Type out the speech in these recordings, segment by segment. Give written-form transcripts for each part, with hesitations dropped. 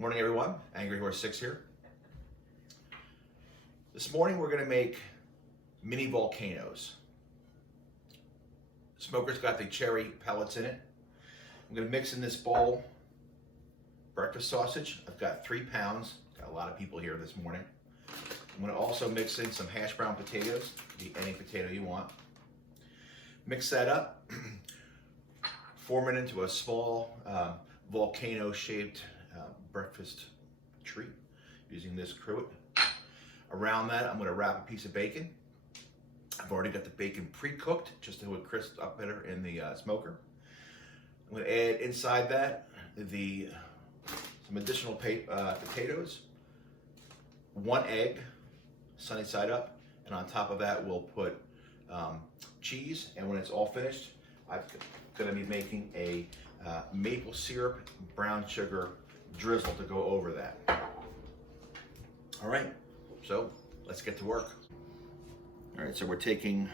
Morning everyone, Angry Horse 6 here. This morning we're going to make mini volcanoes. The smoker's got the cherry pellets in it. I'm going to mix in this bowl breakfast sausage. I've got 3 pounds, got a lot of people here this morning. I'm going to also mix in some hash brown potatoes, be any potato you want. Mix that up, form it into a small volcano shaped breakfast treat using this cruet. Around that, I'm going to wrap a piece of bacon. I've already got the bacon pre-cooked just to it crisp up better in the smoker. I'm going to add inside that some additional potatoes, 1 egg, sunny side up, and on top of that we'll put cheese. And when it's all finished, I'm going to be making a maple syrup brown sugar drizzle to go over that. All right, so let's get to work. All right, so we're taking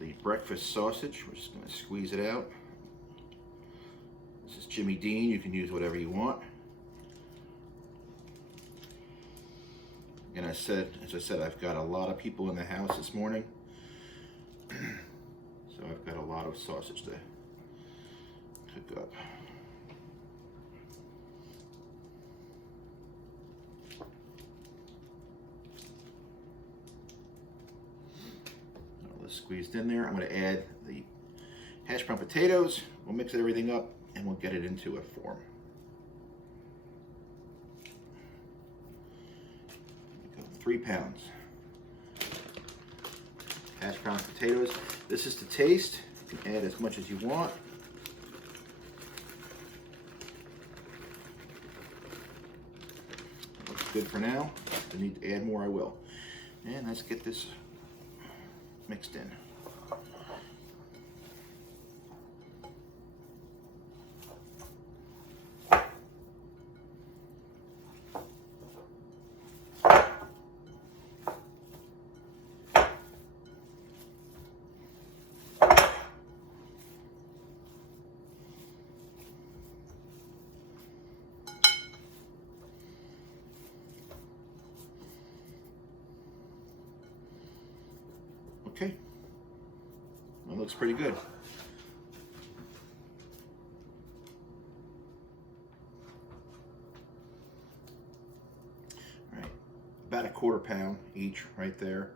the breakfast sausage. We're just going to squeeze it out. This is Jimmy Dean. You can use whatever you want. And as I said, I've got a lot of people in the house this morning, so I've got a lot of sausage to cook up. Squeezed in there. I'm going to add the hash brown potatoes. We'll mix everything up and we'll get it into a form. 3 pounds. Hash brown potatoes. This is to taste. You can add as much as you want. Looks good for now. If I need to add more, I will. And let's get this mixed in. Okay, that looks pretty good. All right, about a 1/4 pound each right there.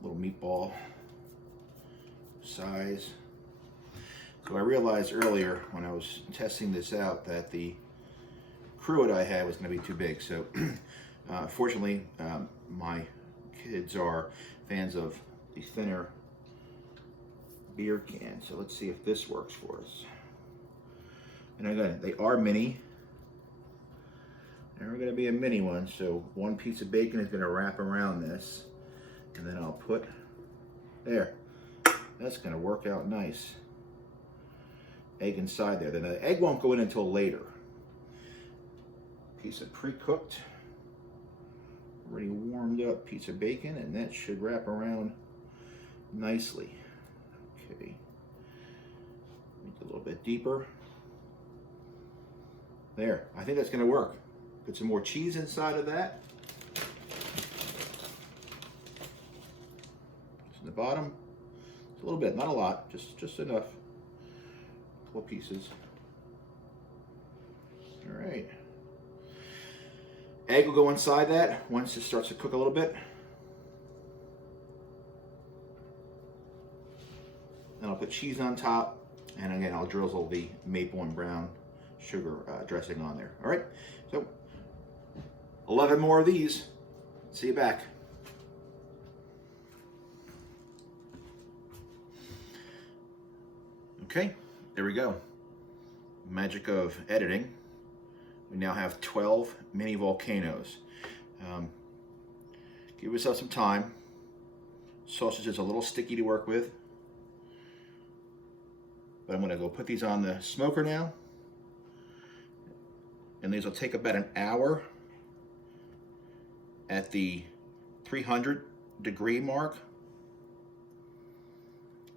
A little meatball size. So I realized earlier when I was testing this out that the cruet I had was going to be too big. So fortunately, my kids are fans of the thinner beer can. So let's see if this works for us. And again, they are mini. They're going to be a mini one. So 1 piece of bacon is going to wrap around this. And then I'll put, there. That's going to work out nice. Egg inside there. Then the egg won't go in until later. Piece of pre-cooked, already warmed up piece of bacon, and that should wrap around nicely. Okay, make it a little bit deeper. There, I think that's going to work. Put some more cheese inside of that. Just in the bottom, a little bit, not a lot, just enough. A couple pieces. All right. Egg will go inside that once it starts to cook a little bit. Then I'll put cheese on top, and again I'll drizzle the maple and brown sugar dressing on there. All right, so 11 more of these. See you back. Okay, there we go. Magic of editing. We now have 12 mini volcanoes. Give yourself some time. Sausage is a little sticky to work with. But I'm going to go put these on the smoker now. And these will take about an hour at the 300-degree mark.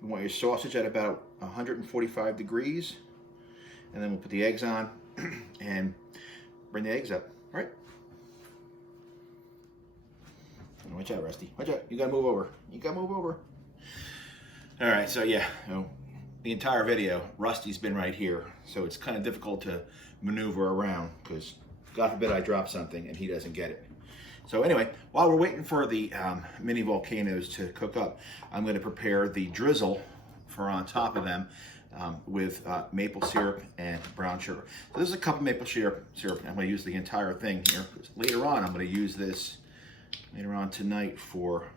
You want your sausage at about 145 degrees. And then we'll put the eggs on and bring the eggs up. All right. Watch out, Rusty. Watch out. You gotta move over. You gotta move over. All right, so yeah, the entire video, Rusty's been right here. So it's kind of difficult to maneuver around because God forbid I drop something and he doesn't get it. So anyway, while we're waiting for the mini volcanoes to cook up, I'm going to prepare the drizzle for on top of them with maple syrup and brown sugar. So this is a cup of maple syrup. I'm going to use the entire thing here. Later on, I'm going to use this later on tonight for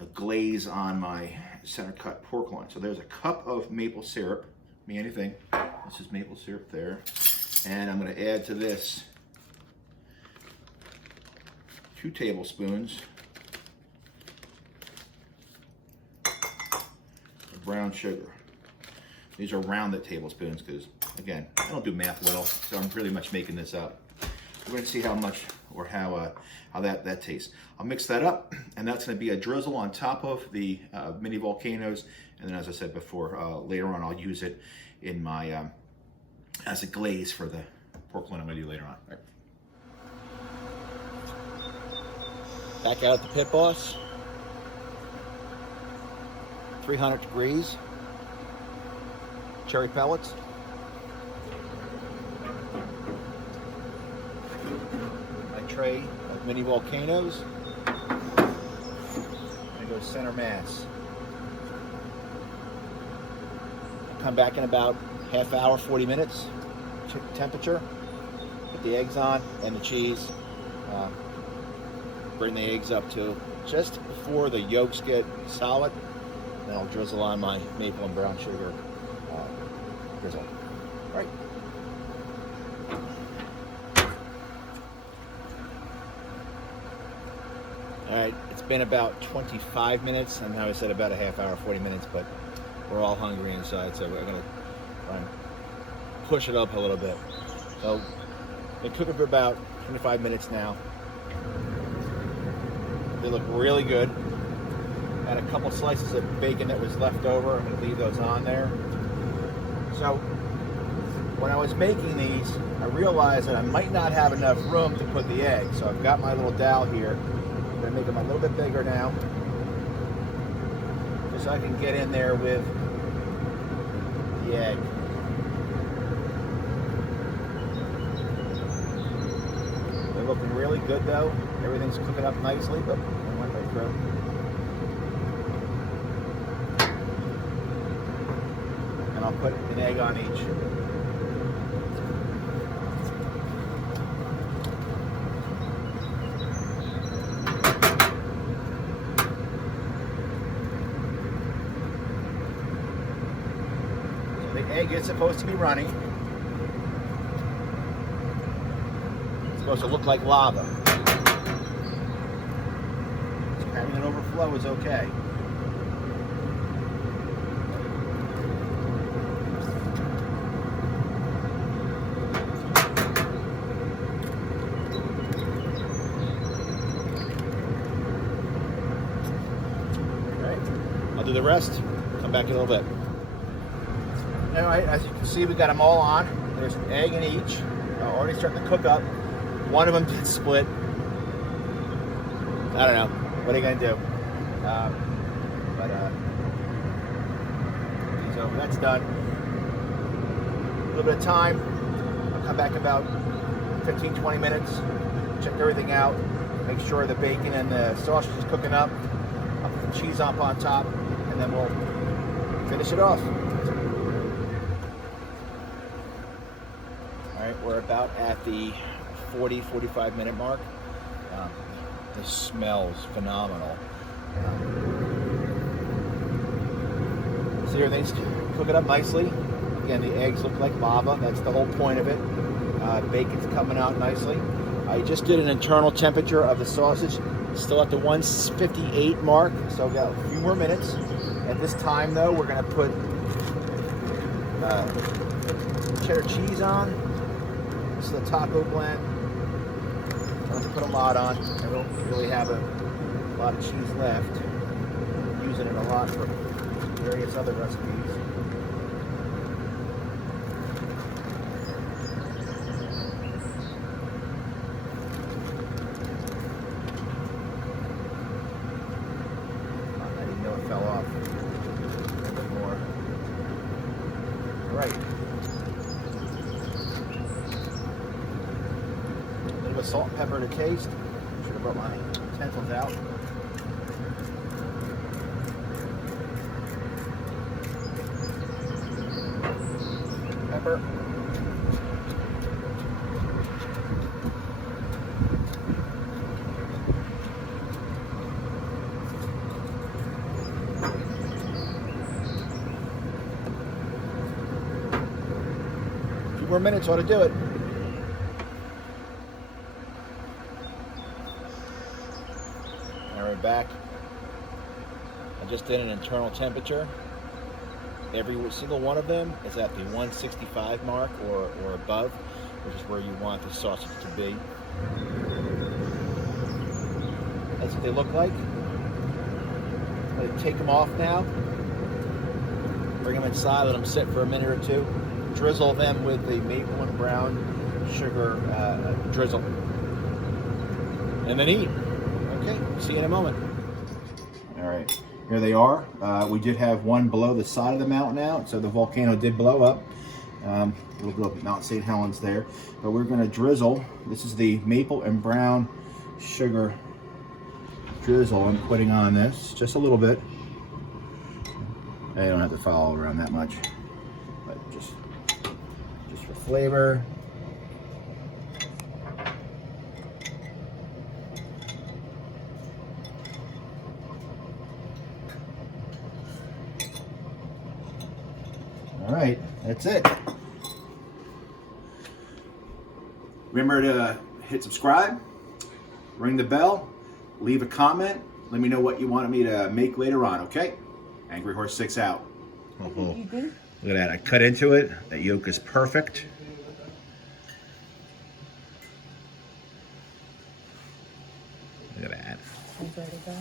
a glaze on my center cut pork loin. So there's a cup of maple syrup. Me anything. This is maple syrup there. And I'm going to add to this 2 tablespoons of brown sugar. These are rounded tablespoons because, again, I don't do math well, so I'm pretty much making this up. We're going to see how much or how that tastes. I'll mix that up, and that's going to be a drizzle on top of the mini volcanoes. And then, as I said before, later on I'll use it in my as a glaze for the pork loin I'm going to do later on. All right. Back out at the pit boss. 300 degrees. Cherry pellets. My tray of mini volcanoes. And go center mass. Come back in about half hour, 40 minutes. Check the temperature. Put the eggs on and the cheese. Bring the eggs up to just before the yolks get solid. Then I'll drizzle on my maple and brown sugar drizzle. All right. All right, it's been about 25 minutes. I know I said about a half hour, 40 minutes, but we're all hungry inside, so we're gonna try and push it up a little bit. So been cooking for about 25 minutes now. They look really good. Had a couple slices of bacon that was left over. I'm gonna leave those on there. So when I was making these, I realized that I might not have enough room to put the eggs. So I've got my little dowel here. I'm gonna make them a little bit bigger now, just so I can get in there with the egg. They're looking really good though. Everything's cooking up nicely, but I went right through. And I'll put an egg on each. So the egg is supposed to be running. It's supposed to look like lava. Having an overflow is okay. Do the rest, come back in a little bit. All right, as you can see, we got them all on. There's an egg in each. Already starting to cook up. One of them did split. I don't know. What are you gonna do? So that's done. A little bit of time. I'll come back about 15-20 minutes. Check everything out. Make sure the bacon and the sausage is cooking up. I'll put the cheese up on top. And then we'll finish it off. All right, we're about at the 40-45 minute mark. This smells phenomenal. See, everything's cooking up nicely. Again, the eggs look like lava. That's the whole point of it. Bacon's coming out nicely. I just did an internal temperature of the sausage. Still at the 158 mark, so we've got a few more minutes. At this time, though, we're going to put cheddar cheese on. This is the taco blend. I'm going to put a lot on. I don't really have a lot of cheese left. I'm using it a lot for various other recipes. right. A little bit of salt and pepper to taste. Should have brought my utensils out. Pepper. A few more minutes ought to do it. Now we're back. I just did an internal temperature. Every single one of them is at the 165 mark or above, which is where you want the sausage to be. That's what they look like. I'm going to take them off now. Bring them inside, let them sit for a minute or two. Drizzle them with the maple and brown sugar drizzle. And then eat. Okay, see you in a moment. All right. Here they are. We did have one below the side of the mountain out, so the volcano did blow up. A little bit of Mount St. Helens there. But we're going to drizzle. This is the maple and brown sugar drizzle I'm putting on this. Just a little bit. I don't have to follow around that much. But just for flavor. All right, that's it. Remember to hit subscribe, ring the bell, leave a comment. Let me know what you wanted me to make later on, okay? Angry Horse 6 out. Oh, look at that, I cut into it. That yolk is perfect. Look at that.